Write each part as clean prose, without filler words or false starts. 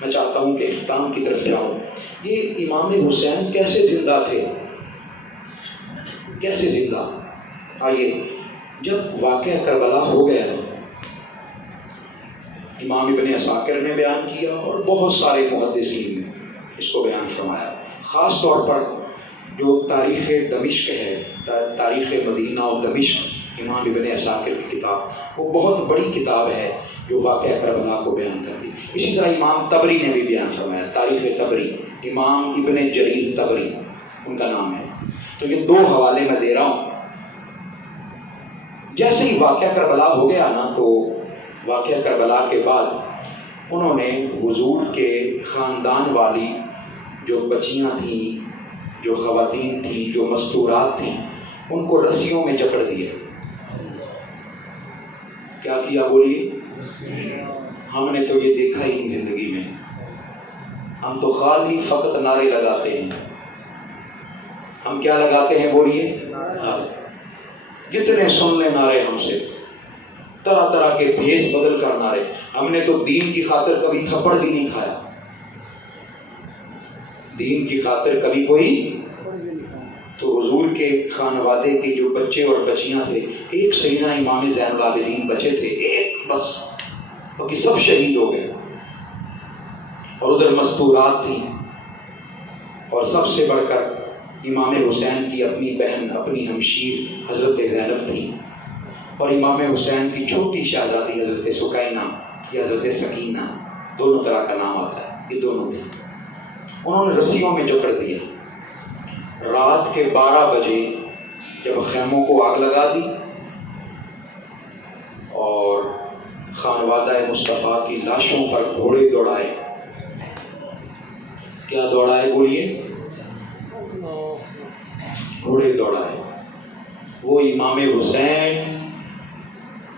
میں چاہتا ہوں کہ اختتام کی طرف جاؤں. یہ امام حسین کیسے زندہ تھے؟ کیسے زندہ؟ آئیے، جب واقعہ کربلا ہو گیا نا، امام ابن عساکر نے بیان کیا اور بہت سارے محدثین نے اس کو بیان فرمایا. خاص طور پر جو تاریخ دمشق ہے، تاریخ مدینہ اور دمشق، امام ابن عساکر کی کتاب، وہ بہت بڑی کتاب ہے جو واقعہ کربلا کو بیان کرتی. اسی طرح امام طبری نے بھی بیان فرمایا، تاریخ طبری، امام ابن جریر طبری ان کا نام ہے. تو یہ دو حوالے میں دے رہا ہوں. جیسے ہی واقعہ کربلا ہو گیا نا، تو واقعہ کربلا کے بعد انہوں نے حضور کے خاندان والی جو بچیاں تھیں، جو خواتین تھیں، جو مستورات تھیں، ان کو رسیوں میں جکڑ دیا. کیا کیا بولیے؟ ہم نے تو یہ دیکھا ہی نہیں زندگی میں. ہم تو خالی فقط نعرے لگاتے ہیں. ہم کیا لگاتے ہیں بولیے؟ جتنے سن لے نعرے ہم سے، طرح طرح کے بھیس بدل کر نعرے. ہم نے تو دین کی خاطر کبھی تھپڑ بھی نہیں کھایا. دین کی خاطر کبھی کوئی. تو حضور کے خانوادے کے جو بچے اور بچیاں تھے، ایک سیدنا امام زین العابدین بچے تھے، ایک بس، باقی سب شہید ہو گئے. اور ادھر مستورات تھیں، اور سب سے بڑھ کر امام حسین کی اپنی بہن، اپنی ہمشیر حضرت زینب تھی، اور امام حسین کی چھوٹی شہزادی حضرت سکینہ یا حضرت سکینہ، دونوں طرح کا نام آتا ہے، یہ دونوں تھے. انہوں نے رسیوں میں جکڑ دیا. رات کے 12 بجے جب خیموں کو آگ لگا دی اور خانوادہ مصطفیٰ کی لاشوں پر گھوڑے دوڑائے. کیا دوڑائے بولیے؟ گھوڑے دوڑائے. وہ امام حسین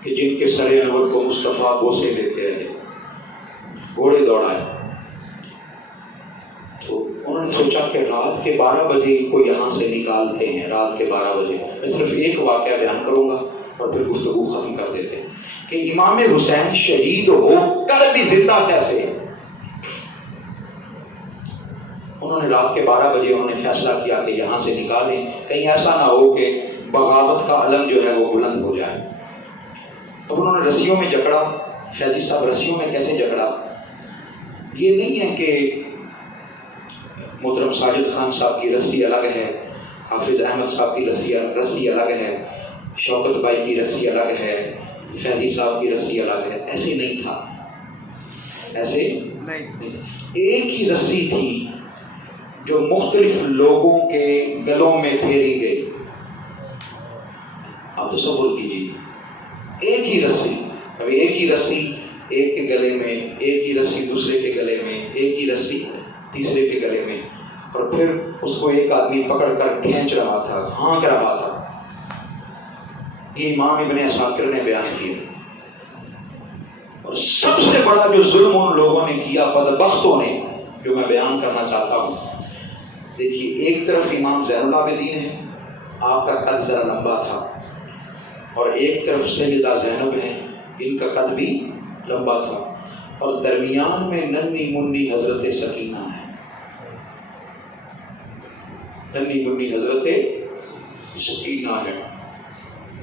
کہ جن کے سر انور کو مصطفیٰ بوسے دیتے رہے، گھوڑے دوڑائے. تو انہوں نے سوچا کہ رات کے 12 بجے ان کو یہاں سے نکالتے ہیں. رات کے 12 بجے میں صرف ایک واقعہ بیان کروں گا اور پھر گفتگو ختم کر دیتے ہیں کہ امام حسین شہید ہو کر بھی زندہ کیسے. انہوں نے رات کے 12 بجے انہوں نے فیصلہ کیا کہ یہاں سے نکالیں، کہیں ایسا نہ ہو کہ بغاوت کا علم جو ہے وہ بلند ہو جائے. تو انہوں نے رسیوں میں جکڑا. فیضی صاحب، رسیوں میں کیسے جکڑا؟ یہ نہیں ہے کہ محترم ساجد خان صاحب کی رسی الگ ہے، حافظ احمد صاحب کی رسی الگ ہے، شوکت بھائی کی رسی الگ ہے، فیضی صاحب کی رسی الگ ہے. ایسے نہیں تھا، ایسے نہیں. ایک ہی رسی تھی جو مختلف لوگوں کے گلوں میں پھیری گئی. آپ تصور کیجیے، ایک ہی رسی، ابھی ایک ہی رسی ایک کے گلے میں، ایک ہی رسی دوسرے کے گلے میں، ایک ہی رسی تیسرے کے گلے میں، اور پھر اس کو ایک آدمی پکڑ کر کھینچ رہا تھا، ہانک رہا تھا. یہ امام ابن عساکر نے بیان کیا. اور سب سے بڑا جو ظلم ان لوگوں نے کیا، بدبختوں نے، جو میں بیان کرنا چاہتا ہوں. دیکھیے، ایک طرف امام زین العابدین ہے، آپ کا قد ذرا لمبا تھا، اور ایک طرف سیدہ زینب ہے، ان کا قد بھی لمبا تھا، اور درمیان میں ننھی منی حضرت سکینہ ہے. ننھی منی حضرت سکینہ ہے،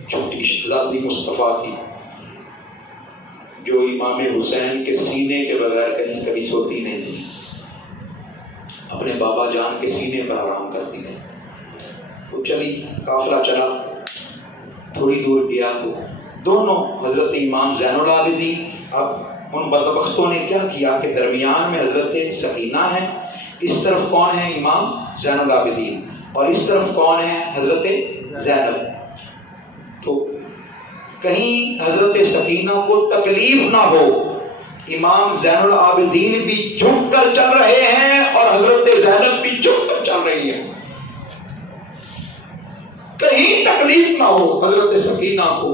چھوٹی شہزادی مصطفیٰ کی، جو امام حسین کے سینے کے بغیر کہیں کبھی سوتی نہیں تھی، اپنے بابا جان کے سینے پر آرام کرتی ہے. تو چلی، قافلہ چلا، تھوڑی دور گیا تو دونوں حضرت امام زین العابدین، اب ان بدبختوں نے کیا کیا کہ درمیان میں حضرت سکینہ ہے، اس طرف کون ہے؟ امام زین العابدین، اور اس طرف کون ہے؟ حضرت زینب. تو کہیں حضرت سکینہ کو تکلیف نہ ہو، امام زین العابدین بھی جھک کر چل رہے ہیں اور حضرت زینب بھی جھک کر چل رہی ہے. کہیں تکلیف نہ ہو حضرت سکینہ کو.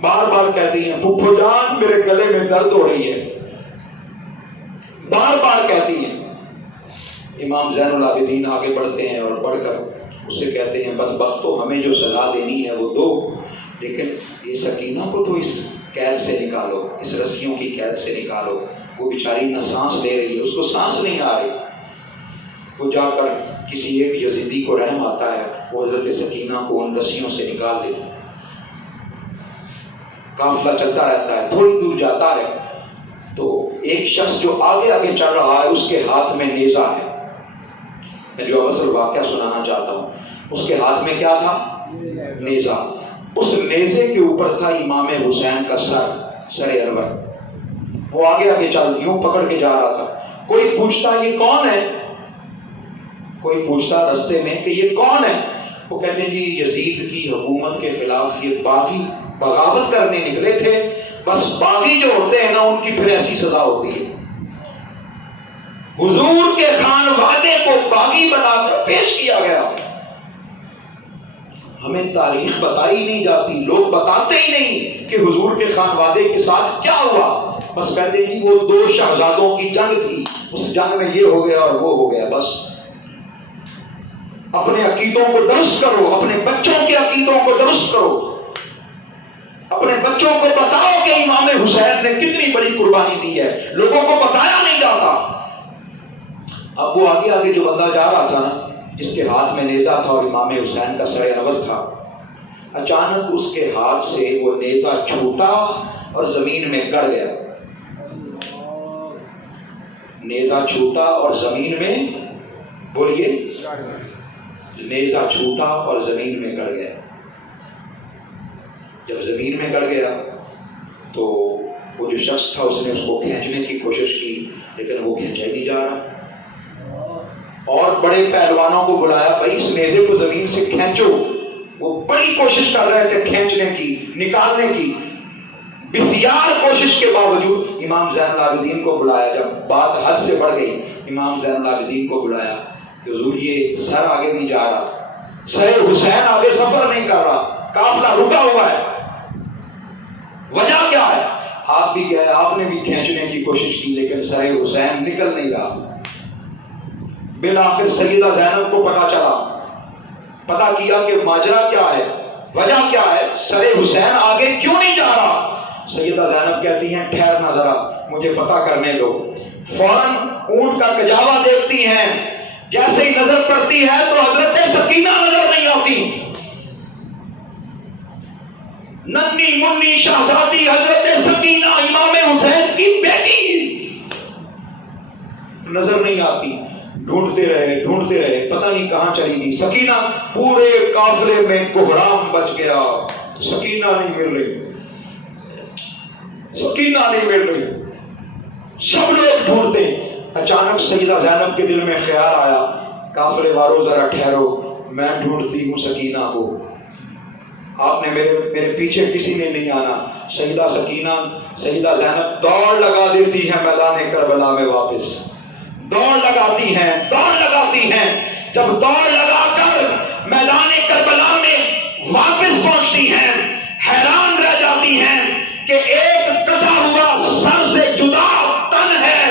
بار بار کہتی ہیں، پھپھو جان میرے گلے میں درد ہو رہی ہے، بار بار کہتی ہیں. امام زین العابدین آگے بڑھتے ہیں اور بڑھ کر اس سے کہتے ہیں، بدبختو، ہمیں جو سزا دینی ہے وہ دو، لیکن یہ سکینہ کو تو اس قید سے نکالو، اس رسیوں کی قید سے نکالو. وہ بیچاری نہ سانس لے رہی ہے، اس کو سانس نہیں آ رہی. وہ جا کر کسی ایک یزیدی کو رحم آتا ہے، وہ حضرت سکینہ کو ان رسیوں سے نکال دیتا ہے. قافلہ چلتا رہتا ہے، تھوڑی دور جاتا ہے تو ایک شخص جو آگے آگے چل رہا ہے اس کے ہاتھ میں نیزہ ہے. میں جو اصل واقعہ سنانا چاہتا ہوں، اس کے ہاتھ میں کیا تھا؟ نیزہ. اس نیزے کے اوپر تھا امام حسین کا سر انور. وہ آگے آگے چل یوں پکڑ کے جا رہا تھا. کوئی پوچھتا یہ کون ہے؟ کوئی پوچھتا رستے میں کہ یہ کون ہے؟ وہ کہتے ہیں جی یزید کی حکومت کے خلاف یہ باغی بغاوت کرنے نکلے تھے. بس باغی جو ہوتے ہیں نا ان کی پھر ایسی سزا ہوتی ہے. حضور کے خانوادے کو باغی بنا کر پیش کیا گیا. ہمیں تاریخ بتائی نہیں جاتی، لوگ بتاتے ہی نہیں کہ حضور کے خانوادے کے ساتھ کیا ہوا. بس کہتے ہیں وہ 2 شہزادوں کی جنگ تھی، اس جنگ میں یہ ہو گیا اور وہ ہو گیا. بس اپنے عقیدوں کو درست کرو، اپنے بچوں کے عقیدوں کو درست کرو. اپنے بچوں کو بتاؤ کہ امام حسین نے کتنی بڑی قربانی دی ہے. لوگوں کو بتایا نہیں جاتا. اب وہ آگے آگے جو بندہ جا رہا تھا نا، جس کے ہاتھ میں نیزہ تھا اور امام حسین کا سر انور تھا، اچانک اس کے ہاتھ سے وہ نیزہ چھوٹا اور زمین میں گڑ گیا. نیزہ چھوٹا اور زمین میں، بولیے، نیزہ چھوٹا اور زمین میں گڑ گیا. جب زمین میں گڑ گیا تو وہ جو شخص تھا اس نے اس کو کھینچنے کی کوشش کی، لیکن وہ کھینچا ہی نہیں جا رہا. اور بڑے پہلوانوں کو بلایا، بھائی اس نیزے کو زمین سے کھینچو. وہ بڑی کوشش کر رہے تھے کھینچنے کی، نکالنے کی. بسیار کوشش کے باوجود امام زین العابدین کو بلایا. جب بات حد سے بڑھ گئی، امام زین العابدین کو بلایا کہ حضور یہ سر آگے نہیں جا رہا، سر حسین آگے سفر نہیں کر رہا، قافلہ رکا ہوا ہے، وجہ کیا ہے؟ آپ بھی گئے، آپ نے بھی کھینچنے کی کوشش کی لیکن سر حسین نکل نہیں رہا. بالآخر سیدہ زینب کو پتا کیا کہ ماجرا کیا ہے، وجہ کیا ہے، سر حسین آگے کیوں نہیں جا رہا. سیدہ زینب کہتی ہیں ٹھہرنا ذرا، مجھے پتا کرنے دو. فوراً اونٹ کا کجاوا دیکھتی ہیں. جیسے ہی نظر پڑتی ہے تو حضرت سکینہ نظر نہیں آتی. ننھی منی شہزادی حضرت سکینہ امام حسین کی بیٹی نظر نہیں آتی. ڈھونڈتے رہے پتہ نہیں کہاں چلی گئی. سکینہ پورے قافلے میں کوہرام بچ گیا. سکینہ نہیں مل رہی. سب لوگ ڈھونڈتے. اچانک سیدہ زینب کے دل میں خیال آیا، قافلے والوں ذرا ٹھہرو، میں ڈھونڈتی ہوں سکینہ کو. آپ نے میرے پیچھے کسی نے نہیں آنا. سیدہ سیدہ زینب دوڑ لگا دیتی ہے میدان کربلا میں. واپس دوڑ لگاتی ہیں. جب دوڑ لگا کر میدان کربلا میں واپس پہنچتی ہیں، حیران رہ جاتی ہیں کہ ایک کٹا ہوا سر سے جدا تن ہے،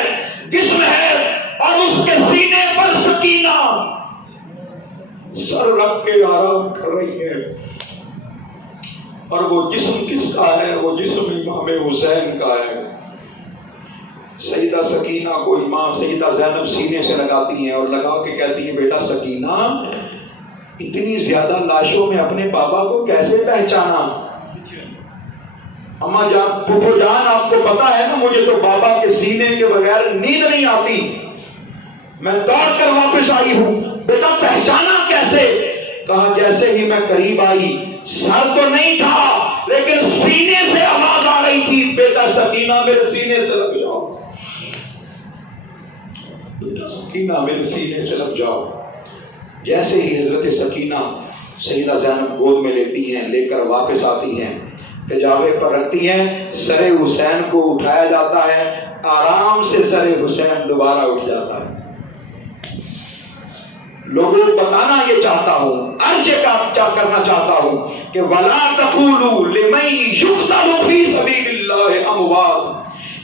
جسم ہے، اور اس کے سینے پر سکینہ سر رکھ کے آرام کر رہی ہے. اور وہ جسم کس کا ہے؟ وہ جسم امام حسین کا ہے. سیدہ سکینہ کو امام سیدہ زینب سینے سے لگاتی ہیں اور لگا کے کہتی ہیں بیٹا سکینہ، اتنی زیادہ لاشوں میں اپنے بابا کو کیسے پہچانا؟ اماں جان، پھپھو جان، آپ کو پتا ہے نا مجھے تو بابا کے سینے کے بغیر نیند نہیں آتی. میں دوڑ کر واپس آئی ہوں. بیٹا پہچانا کیسے؟ کہا جیسے ہی میں قریب آئی، سر تو نہیں تھا لیکن سینے سے آواز آ رہی تھی، بیٹا سکینہ میرے سینے سے لگ جاؤ، بیٹا سکینہ میرے سینے سے لگ جاؤ. جیسے ہی حضرت سکینہ سیدہ زینب گود میں لیتی ہیں، لے کر واپس آتی ہیں، کجاوے پر رکھتی ہیں، سر حسین کو اٹھایا جاتا ہے. آرام سے سر حسین دوبارہ اٹھ جاتا ہے. لوگوں کو بتانا یہ چاہتا ہوں، عرض کیا کرنا چاہتا ہوں کہ وَلَا تَقُولُوا لِمَن يُقْتَلُ فِي سَبِيلِ اللَّهِ أَمْوَاتٌ،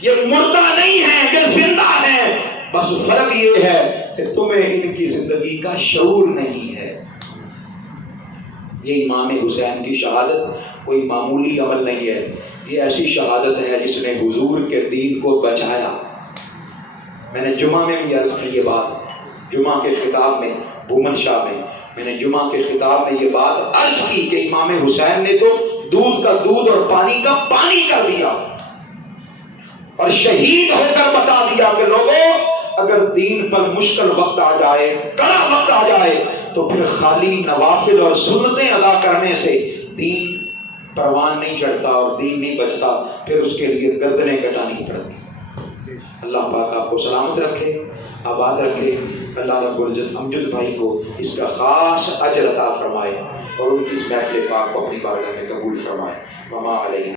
یہ مردہ نہیں ہیں، یہ زندہ ہیں. بس فرق یہ ہے کہ تمہیں ان کی زندگی کا شعور نہیں ہے. یہ امام حسین کی شہادت کوئی معمولی عمل نہیں ہے. یہ ایسی شہادت ہے جس نے حضور کے دین کو بچایا. میں نے جمعہ میں بھی عرض کی یہ بات، جمعہ کے خطاب میں بھومن شاہ میں نے جمعہ کے خطاب میں یہ بات عرض کی کہ امام حسین نے تو دودھ کا دودھ اور پانی کا پانی کر دیا اور شہید ہو کر بتا دیا کہ لوگوں اگر دین پر مشکل وقت آ جائے، کڑا وقت آ جائے، تو پھر خالی نوافل اور سنتیں ادا کرنے سے دین پروان نہیں چڑھتا اور دین نہیں بچتا، پھر اس کے لیے گردنیں کٹانی پڑتی۔ اللہ پاک آپ کو سلامت رکھے، آباد رکھے۔ اللہ رب العزت امجد بھائی کو اس کا خاص اجر عطا فرمائے اور ان کی اس محفل پاک کو اپنی بارگاہ میں قبول فرمائے۔ وما علیہ